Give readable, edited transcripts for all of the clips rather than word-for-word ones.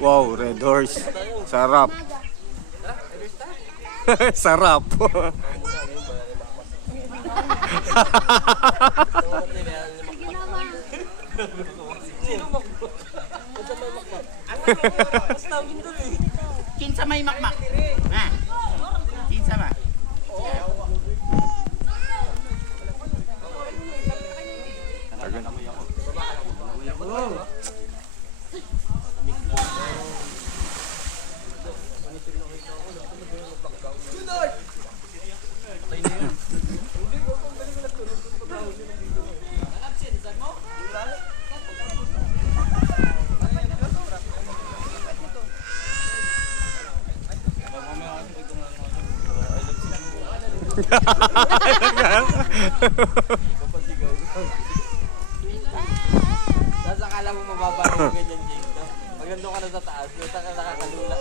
Wow, Red Horse. Sarap. Sarap. Kinsa may makmak. Ha? Kinsa ba? Nasa akala mo mababa yung ganyan, Jake. Pag nandun ka na sa taas, nakakalula.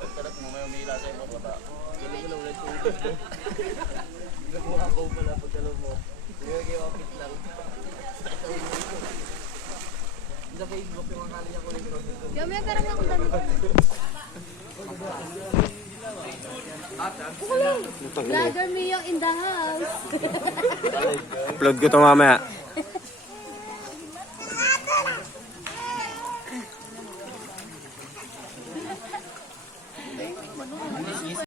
Pagkalat mo, may umila sa'yo mababa. Galing ko lang ulit yung ulit mo. Nagmukha ko pala pagkalaw mo. Sige, kapit lang. Sa Facebook, yung akala niya ko rin. Yummy, pero nga akong dami. Vlogger Mio in the house. Upload ko to mamaya.